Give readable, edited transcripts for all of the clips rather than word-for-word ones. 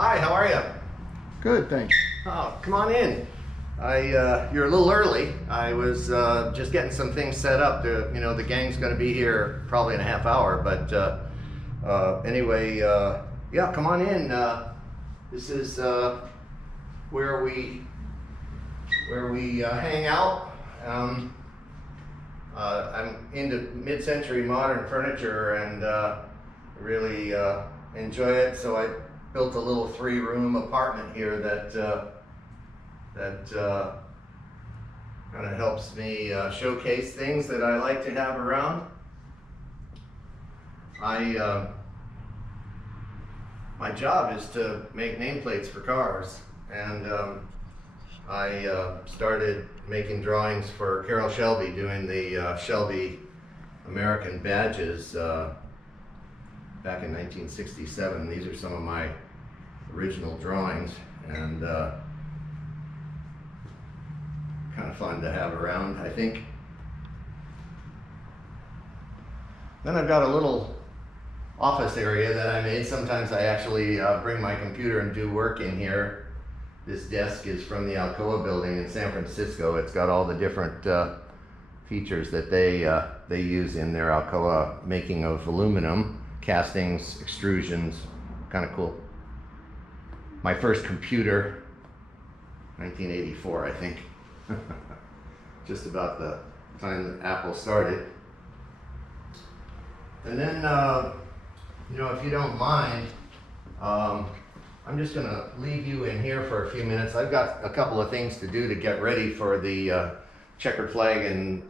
Hi, how are you? Good, thanks. Oh, come on in. You're a little early. I was just getting some things set up. The gang's going to be here probably in a half hour. But anyway, yeah, come on in. This is where we hang out. I'm into mid-century modern furniture and really enjoy it. So I built a little 3-room apartment here that kind of helps me showcase things that I like to have around. My job is to make nameplates for cars, and I started making drawings for Carroll Shelby, doing the Shelby American badges back in 1967. These are some of my original drawings, and kind of fun to have around, I think. Then I've got a little office area that I made. Sometimes I actually bring my computer and do work in here. This desk is from the Alcoa building in San Francisco. It's got all the different features that they use in their Alcoa making of aluminum, castings, extrusions, kind of cool. My first computer, 1984, I think. Just about the time that Apple started. And then, if you don't mind, I'm just going to leave you in here for a few minutes. I've got a couple of things to do to get ready for the checkered flag, and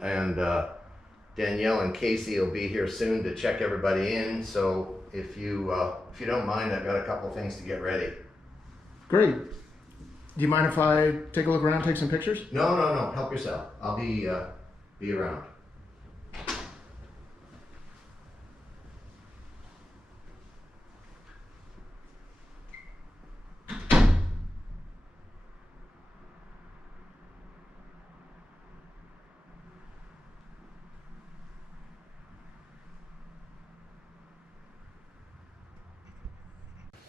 Danielle and Casey will be here soon to check everybody in. So if you don't mind, I've got a couple of things to get ready. Great. Do you mind if I take a look around, take some pictures? No. Help yourself. I'll be around.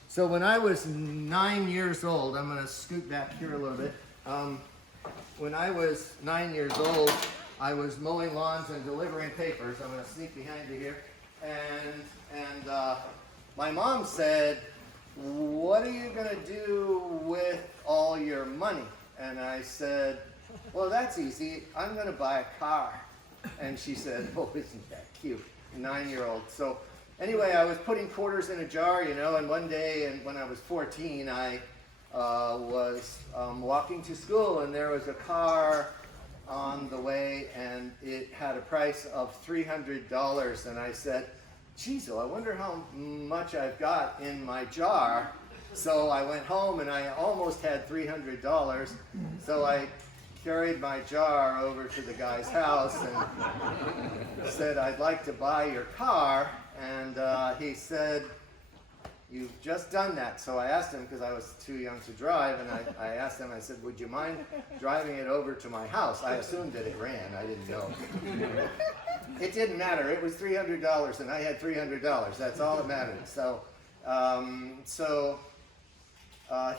So when I was 9 years old, I'm going to scoot back here a little bit. When I was 9 years old, I was mowing lawns and delivering papers. I'm going to sneak behind you here. And my mom said, "What are you going to do with all your money?" And I said, "Well, that's easy. I'm going to buy a car." And she said, "Oh, isn't that cute?" 9-year-old. So anyway, I was putting quarters in a jar, and one day, and when I was 14, I was walking to school, and there was a car on the way, and it had a price of $300, and I said, "Geez, I wonder how much I've got in my jar." So I went home, and I almost had $300, so I carried my jar over to the guy's house and said, "I'd like to buy your car." And he said, "You've just done that." So I asked him, because I was too young to drive, and I asked him, I said, "Would you mind driving it over to my house?" I assumed that it ran. I didn't know. It didn't matter. It was $300, and I had $300. That's all that mattered. So,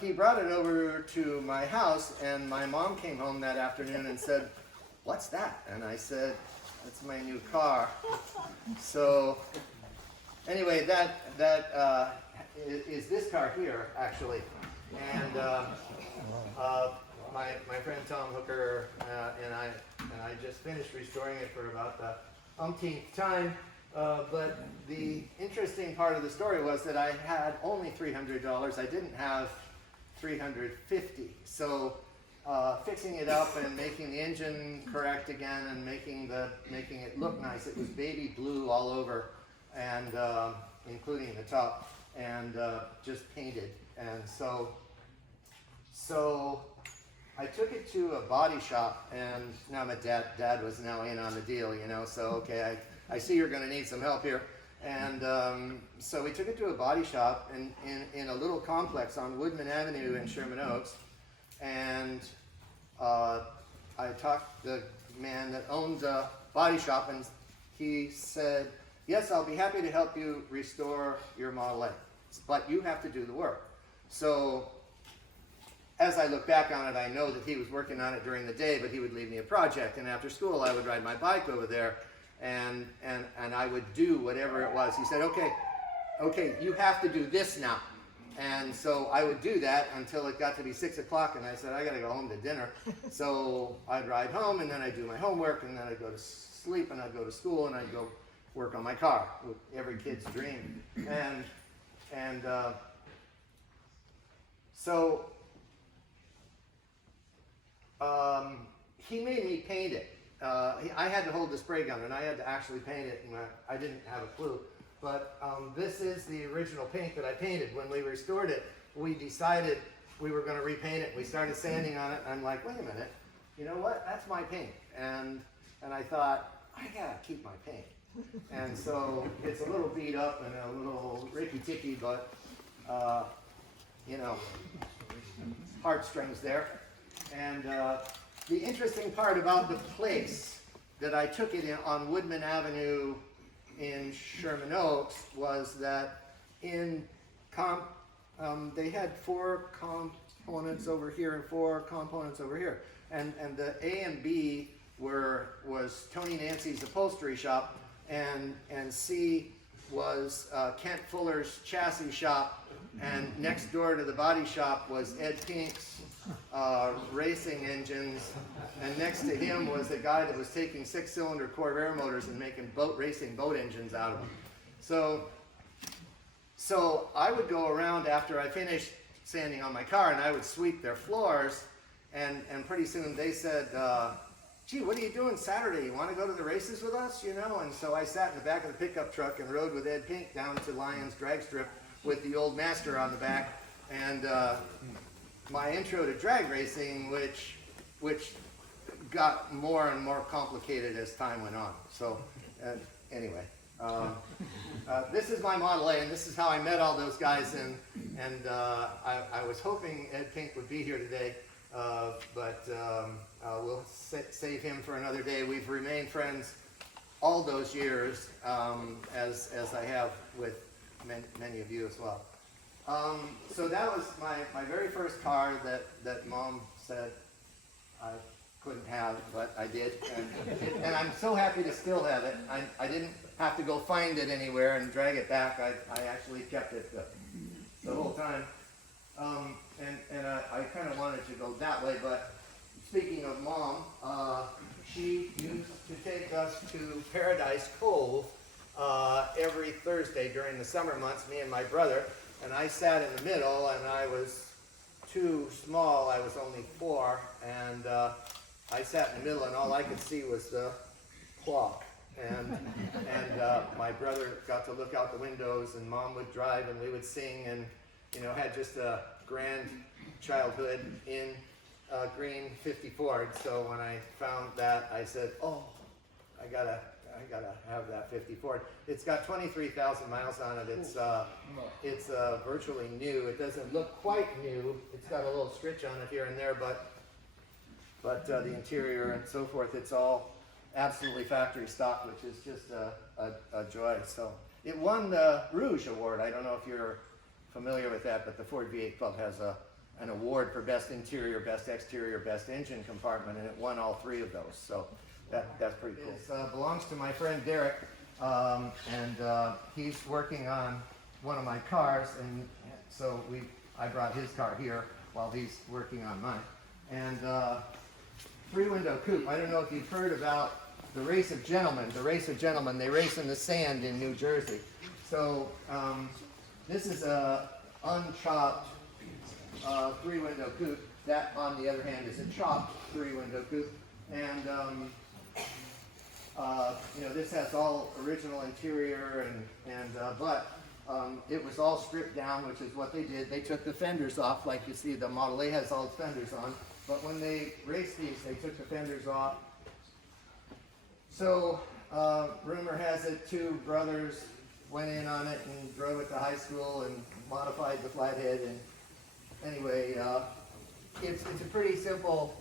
he brought it over to my house, and my mom came home that afternoon and said, "What's that?" And I said, "That's my new car." So anyway, that is this car here, actually. And my friend Tom Hooker and I just finished restoring it for about the umpteenth time. But the interesting part of the story was that I had only $300. I didn't have $350. So fixing it up and making the engine correct again and making it look nice. It was baby blue all over, and including the top, and just painted. And so I took it to a body shop, and now my dad was now in on the deal, So okay, I see you're going to need some help here. And so we took it to a body shop in a little complex on Woodman Avenue in Sherman Oaks. And I talked to the man that owned the body shop, and he said, "Yes, I'll be happy to help you restore your Model A, but you have to do the work." So as I look back on it, I know that he was working on it during the day, but he would leave me a project, and after school I would ride my bike over there, and I would do whatever it was. He said, okay, you have to do this now. And so I would do that until it got to be 6 o'clock, and I said, I gotta go home to dinner. So I'd ride home, and then I'd do my homework, and then I'd go to sleep, and I'd go to school, and I'd go work on my car, with every kid's dream. So he made me paint it. I had to hold the spray gun, and I had to actually paint it, and I didn't have a clue. But this is the original paint that I painted. When we restored it, we decided we were going to repaint it. We started sanding on it, and I'm like, wait a minute, you know what? That's my paint. And I thought, I gotta keep my paint. And so it's a little beat up and a little ricky-ticky, but you know, heartstrings there. And the interesting part about the place that I took it in on Woodman Avenue in Sherman Oaks was that they had 4 components over here and 4 components over here, and the A and B was Tony Nancy's upholstery shop, and C was Kent Fuller's chassis shop, and next door to the body shop was Ed Pink's racing engines, and next to him was a guy that was taking 6-cylinder Corvair motors and making racing boat engines out of them. So I would go around after I finished sanding on my car, and I would sweep their floors, and pretty soon they said, gee, what are you doing Saturday? You want to go to the races with us, you know? And so I sat in the back of the pickup truck and rode with Ed Pink down to Lyons Drag Strip with the old master on the back, and my intro to drag racing, which got more and more complicated as time went on. So anyway, this is my Model A, and this is how I met all those guys, and I was hoping Ed Pink would be here today, but we'll save him for another day. We've remained friends all those years, as I have with many of you as well. So that was my very first car that Mom said I couldn't have, but I did, and I'm so happy to still have it. I didn't have to go find it anywhere and drag it back. I actually kept it the whole time, and I kind of wanted to go that way. But speaking of Mom, she used to take us to Paradise Cove every Thursday during the summer months, me and my brother, and I sat in the middle, and I was too small. I was only 4, and I sat in the middle, and all I could see was the clock. And my brother got to look out the windows, and Mom would drive, and we would sing, and had just a grand childhood in a green 50 Ford. So when I found that, I said, oh, I gotta have that 50 Ford. It's got 23,000 miles on it. It's virtually new. It doesn't look quite new. It's got a little stitch on it here and there, but the interior and so forth, it's all absolutely factory stock, which is just a joy. So it won the Rouge Award. I don't know if you're familiar with that, but the Ford V8 Club has an award for best interior, best exterior, best engine compartment, and it won all 3 of those. So that's pretty cool. It belongs to my friend Derek, and he's working on one of my cars, and so I brought his car here while he's working on mine. And 3-window coupe. I don't know if you've heard about the Race of Gentlemen. The Race of Gentlemen, they race in the sand in New Jersey. So this is a unchopped 3-window coupe. That, on the other hand, is a chopped 3-window coupe. And this has all original interior, but it was all stripped down, which is what they did. They took the fenders off, like you see the Model A has all its fenders on. But when they raced these, they took the fenders off. So rumor has it 2 brothers went in on it and drove it to high school and modified the flathead. And anyway, it's a pretty simple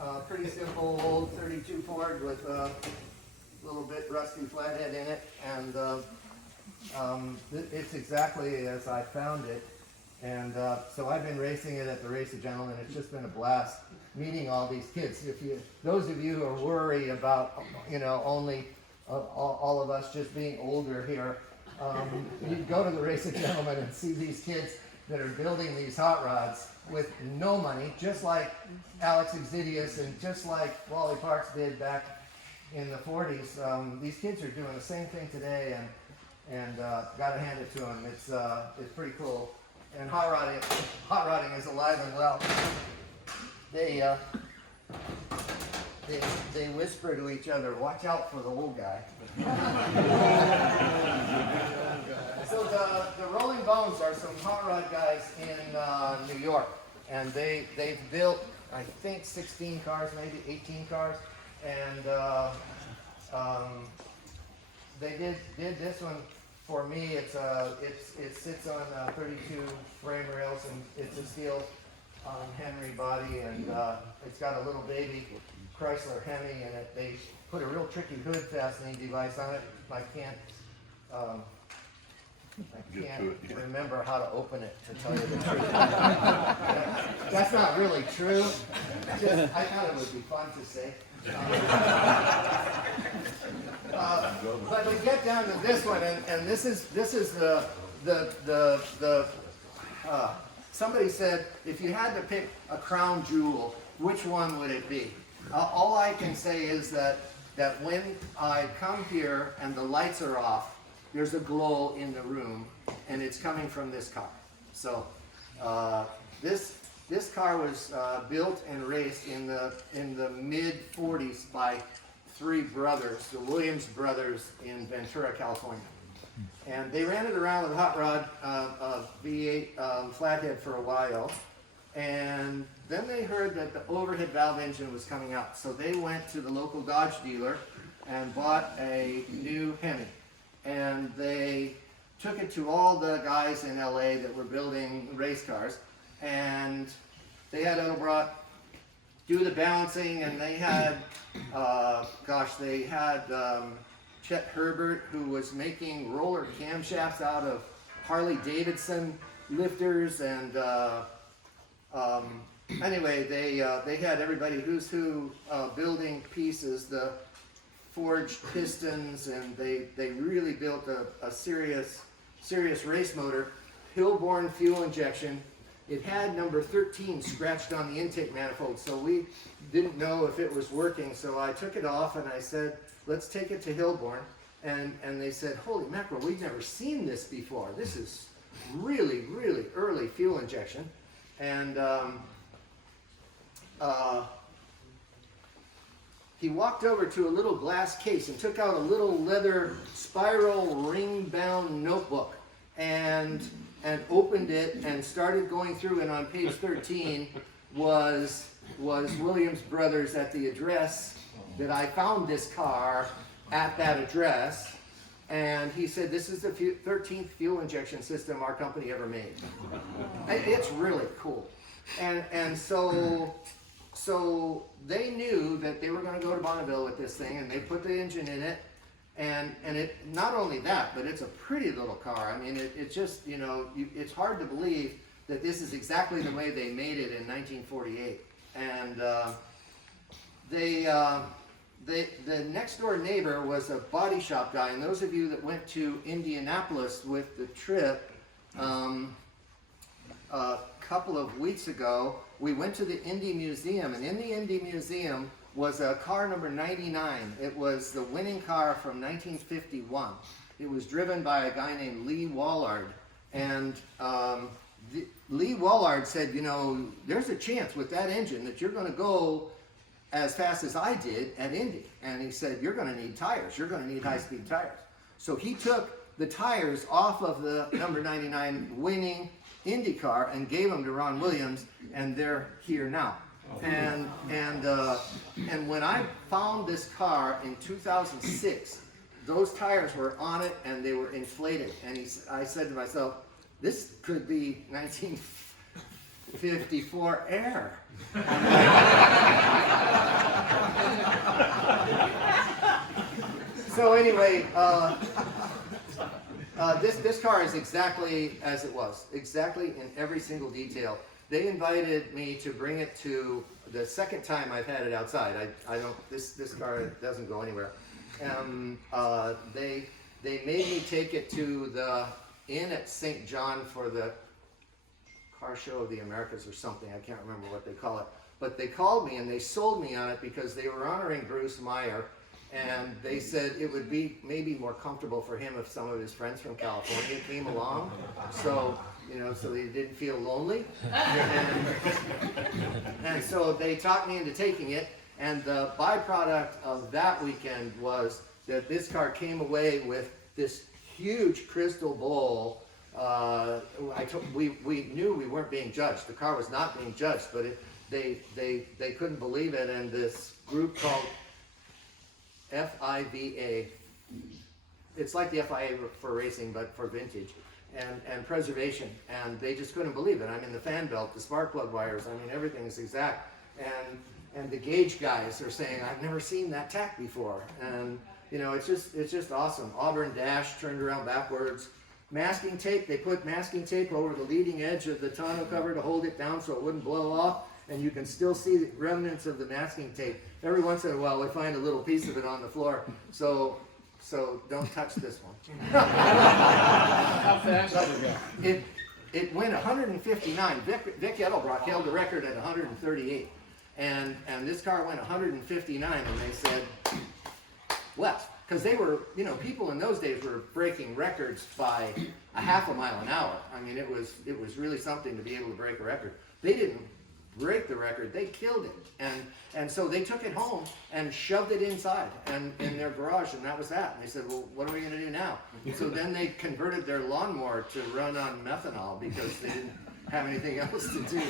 old 32 Ford with a little bit rusty flathead in it, and it's exactly as I found it. And so I've been racing it at the Race of Gentlemen. It's just been a blast meeting all these kids. Those of you who are worried about, only all of us just being older here, you can go to the Race of Gentlemen and see these kids that are building these hot rods with no money, just like Alex Exidius and just like Wally Parks did back in the 40s. These kids are doing the same thing today, and gotta hand it to them. It's pretty cool. And hot rodding is alive and well. They whisper to each other, "Watch out for the old guy." So the Rolling Bones are some hot rod guys in New York, and they've built, I think, 16 cars, maybe 18 cars, and they did this one for me. It sits on 32 frame rails, and it's a steel Henry body, and it's got a little baby Chrysler Hemi in it. They put a real tricky hood fastening device on it. I can't remember how to open it, to tell you the truth. That's not really true. I thought it would be fun to say. But we get down to this one, and this is the somebody said, if you had to pick a crown jewel, which one would it be? All I can say is that when I come here and the lights are off, there's a glow in the room, and it's coming from this car. So this car was built and raced in the mid 40s by three brothers, the Williams brothers in Ventura, California. And they ran it around with a hot rod V8 flathead for a while, and then they heard that the overhead valve engine was coming out. So they went to the local Dodge dealer and bought a new Hemi. And they took it to all the guys in LA that were building race cars, and they had Edelbrock do the balancing, and they had, Chet Herbert, who was making roller camshafts out of Harley Davidson lifters, and anyway, they had everybody who's who building pieces, the forged pistons, and they really built a serious race motor. Hillborn fuel injection. It had number 13 scratched on the intake manifold, so we didn't know if it was working. So I took it off and I said, let's take it to Hillborn. And they said, holy mackerel, we've never seen this before. This is really, really early fuel injection. And he walked over to a little glass case and took out a little leather spiral ring-bound notebook and opened it and started going through, and on page 13 was Williams Brothers at the address that I found this car at that address, and he said, this is the 13th fuel injection system our company ever made. It's really cool. And so they knew that they were going to go to Bonneville with this thing, and they put the engine in it, and it, not only that, but it's a pretty little car. I mean, it just, it's hard to believe that this is exactly the way they made it in 1948. And the next door neighbor was a body shop guy, and those of you that went to Indianapolis with the trip a couple of weeks ago, we went to the Indy Museum, and in the Indy Museum was a car number 99. It was the winning car from 1951. It was driven by a guy named Lee Wallard, and Lee Wallard said, there's a chance with that engine that you're going to go as fast as I did at Indy. And he said, you're going to need tires. You're going to need high-speed tires. So he took the tires off of the number 99 winning Indy car and gave them to Ron Williams, and they're here now. And when I found this car in 2006, those tires were on it and they were inflated. And I said to myself, this could be 1954 Air. So anyway, This car is exactly as it was, exactly in every single detail. They invited me to bring it to the second time I've had it outside. I don't, this car doesn't go anywhere. They made me take it to the inn at St. John for the Car Show of the Americas or something. I can't remember what they call it. But they called me and they sold me on it because they were honoring Bruce Meyer. And they said it would be maybe more comfortable for him if some of his friends from California came along. So, you know, so they didn't feel lonely. And so they talked me into taking it. And the byproduct of that weekend was that this car came away with this huge crystal bowl. We knew we weren't being judged. The car was not being judged, but they couldn't believe it. And this group called FIVA, it's like the FIA for racing, but for vintage and preservation. And they just couldn't believe it. I mean, the fan belt, the spark plug wires, I mean, everything is exact. And the gauge guys are saying, I've never seen that tack before. And you know, it's just awesome. Auburn dash turned around backwards. Masking tape, they put masking tape over the leading edge of the tonneau cover to hold it down so it wouldn't blow off. And you can still see the remnants of the masking tape. Every once in a while we find a little piece of it on the floor. So don't touch this one. How fast did it go? It went 159. Vic Edelbrock held the record at 138. And this car went 159, and they said, well, because they were, you know, people in those days were breaking records by a half a mile an hour. I mean, it was really something to be able to break a record. They didn't break the record, they killed it. And so they took it home and shoved it inside and in their garage, and that was that. And they said, well, what are we gonna do now? So then they converted their lawnmower to run on methanol because they didn't have anything else to do.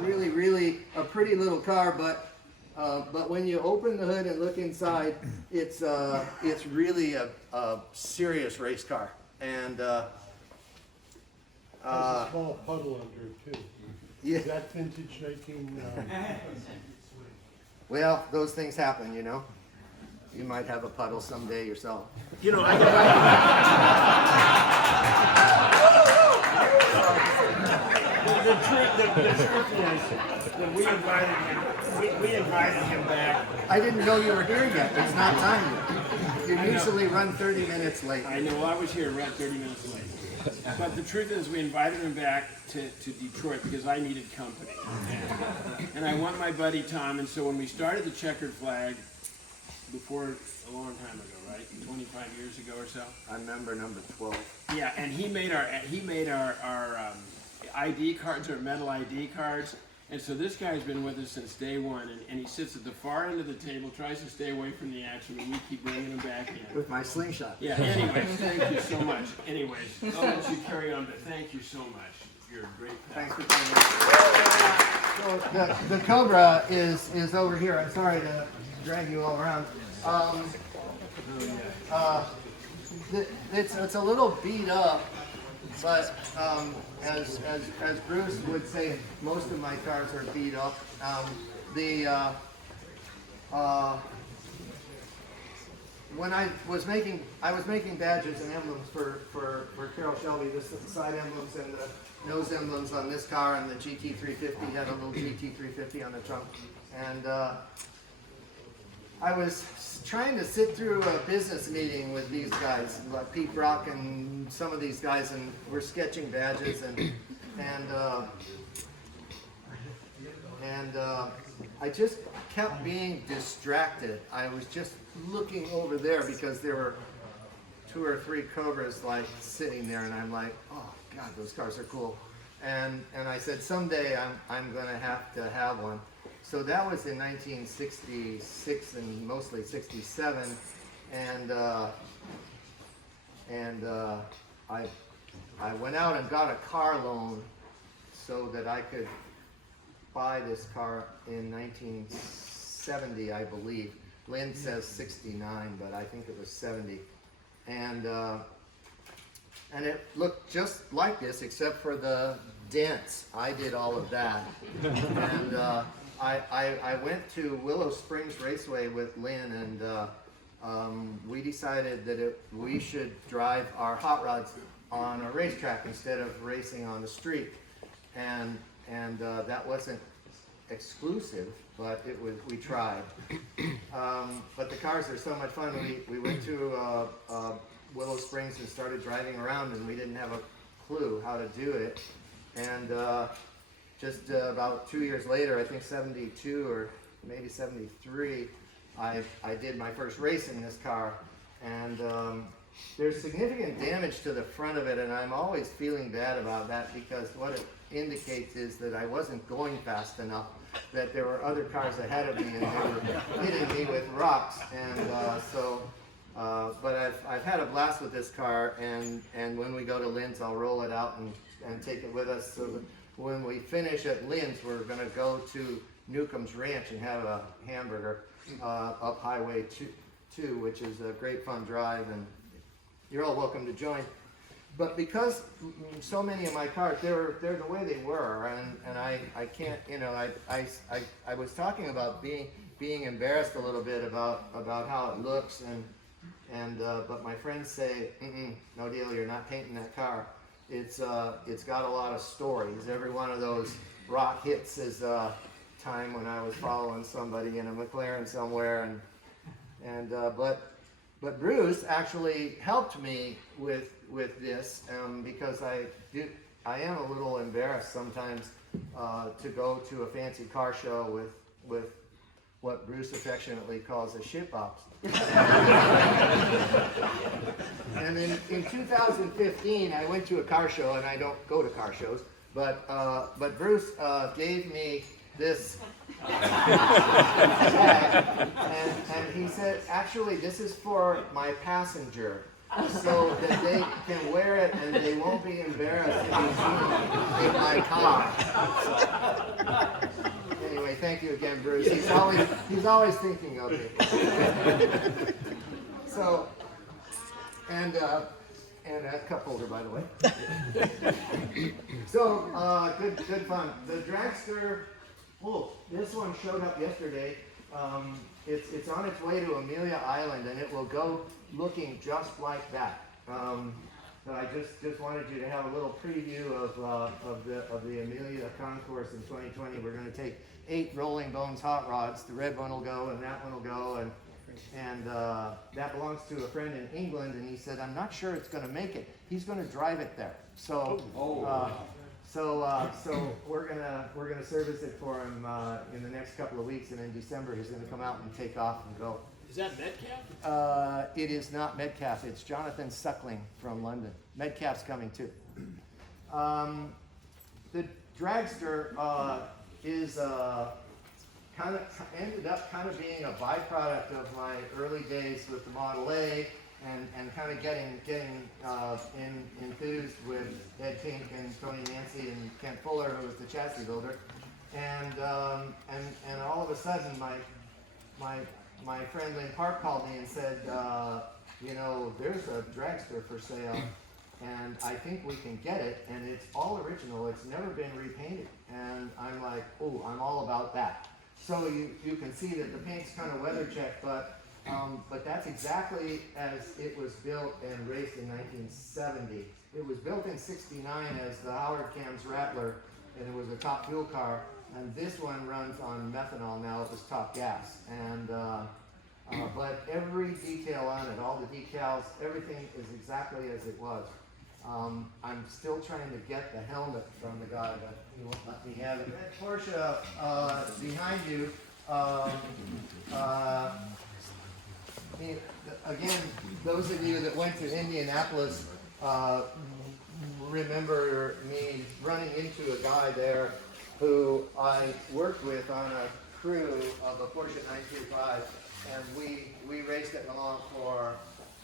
Really, really a pretty little car, but when you open the hood and look inside, it's really a serious race car. And There's a small puddle under it too. yeah. Is that vintage 19? Well, those things happen, you know. You might have a puddle someday yourself. You know, the truth is that we invited him back. I didn't know you were here yet. It's not time yet. You usually run 30 minutes late. I know, I was here around 30 minutes late. But the truth is, we invited him back to Detroit because I needed company. And I want my buddy Tom, and so when we started the checkered flag, before a long time ago, right? 25 years ago or so? I remember number 12. Yeah, and he made our ID cards, our metal ID cards. And so this guy's been with us since day one, and he sits at the far end of the table, tries to stay away from the action, and we keep bringing him back in. With my slingshot. Yeah, anyways, thank you so much. Anyways, I'll let you carry on, but thank you so much. You're a great pal. Thanks for coming. So the Cobra is over here. I'm sorry to drag you all around. It's a little beat up, but as Bruce would say, most of my cars are beat up. When I was making badges and emblems for Carroll Shelby, the side emblems and the nose emblems on this car, and the GT350 had a little GT350 on the trunk, and I was trying to sit through a business meeting with these guys, like Pete Brock and some of these guys, and we're sketching badges, and I just kept being distracted. I was just looking over there because there were 2 or 3 Cobras like sitting there, and I'm like, oh God, those cars are cool. And I said, someday I'm gonna have to have one. So that was in 1966 and mostly 67, and I went out and got a car loan so that I could buy this car in 1970, I believe. Lynn says 69, but I think it was 70, and it looked just like this except for the dents. I did all of that, and I went to Willow Springs Raceway with Lynn, we decided that we should drive our hot rods on a racetrack instead of racing on the street, and that wasn't exclusive, but we tried. But the cars are so much fun. We went to Willow Springs and started driving around, and we didn't have a clue how to do it. And just about 2 years later, I think 72 or maybe 73, I did my first race in this car, and there's significant damage to the front of it, and I'm always feeling bad about that, because what it indicates is that I wasn't going fast enough, that there were other cars ahead of me and they were hitting me with rocks, and but I've had a blast with this car, and when we go to Lynn's, I'll roll it out and take it with us, so that when we finish at Lynn's, we're going to go to Newcomb's Ranch and have a hamburger up Highway 2, which is a great fun drive, and you're all welcome to join. But because so many of my cars, they're the way they were, and I can't, you know, I was talking about being embarrassed a little bit about how it looks, but my friends say, no deal, you're not painting that car. It's got a lot of stories. Every one of those rock hits is a time when I was following somebody in a McLaren somewhere, but Bruce actually helped me with this, because I am a little embarrassed sometimes to go to a fancy car show with what Bruce affectionately calls a shit box. And in 2015, I went to a car show, and I don't go to car shows, but Bruce gave me this tag, and he said, actually, this is for my passenger, so that they can wear it and they won't be embarrassed to be seen in my car. Anyway, thank you again, Bruce. He's always thinking of me. So, and a cup holder, by the way. So, good fun. The dragster. Oh, this one showed up yesterday. It's on its way to Amelia Island, and it will go looking just like that. But I just wanted you to have a little preview of the Amelia concourse in 2020. We're going to take 8 Rolling Bones hot rods. The red one will go, and that one will go, and that belongs to a friend in England. And he said, I'm not sure it's going to make it. He's going to drive it there. So. So we're gonna service it for him in the next couple of weeks, and in December he's gonna come out and take off and go. Is that Metcalf? It is not Metcalf. It's Jonathan Suckling from London. Metcalf's coming too. The dragster is ended up kind of being a byproduct of my early days with the Model A. And kind of getting enthused with Ed Pink and Tony Nancy and Kent Fuller, who was the chassis builder, and all of a sudden my friend Lynn Park called me and said, you know, there's a dragster for sale, and I think we can get it, and it's all original. It's never been repainted, and I'm like, oh, I'm all about that. So you can see that the paint's kind of weather checked, but that's exactly as it was built and raced in 1970. It was built in '69 as the Howard Cams Rattler, and it was a top fuel car. And this one runs on methanol now. It was top gas. And but every detail on it, all the decals, everything is exactly as it was. I'm still trying to get the helmet from the guy, but he won't let me have it. That Porsche behind you. Again, those of you that went to Indianapolis remember me running into a guy there who I worked with on a crew of a Porsche 925, and we raced it along for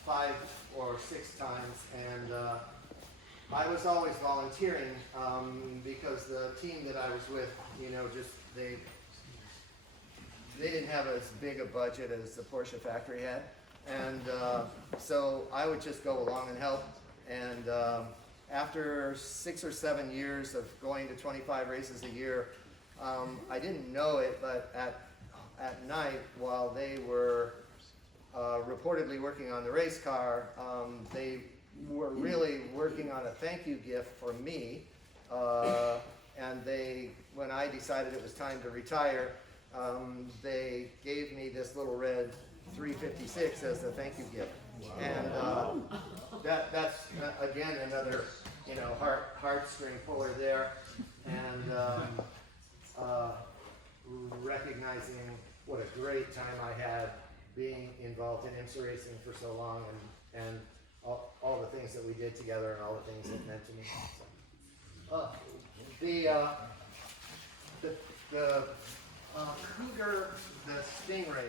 5 or 6 times, and I was always volunteering because the team that I was with, you know, just they didn't have as big a budget as the Porsche factory had, and so I would just go along and help. And after 6 or 7 years of going to 25 races a year, I didn't know it, but at night while they were reportedly working on the race car. They were really working on a thank you gift for me. And when I decided it was time to retire, they gave me this little red 356 as a thank you gift. And that's again another, heartstring puller there, and recognizing what a great time I had being involved in IMSA racing for so long, and all the things that we did together and all the things it meant to me. The Cougar, the Stingray.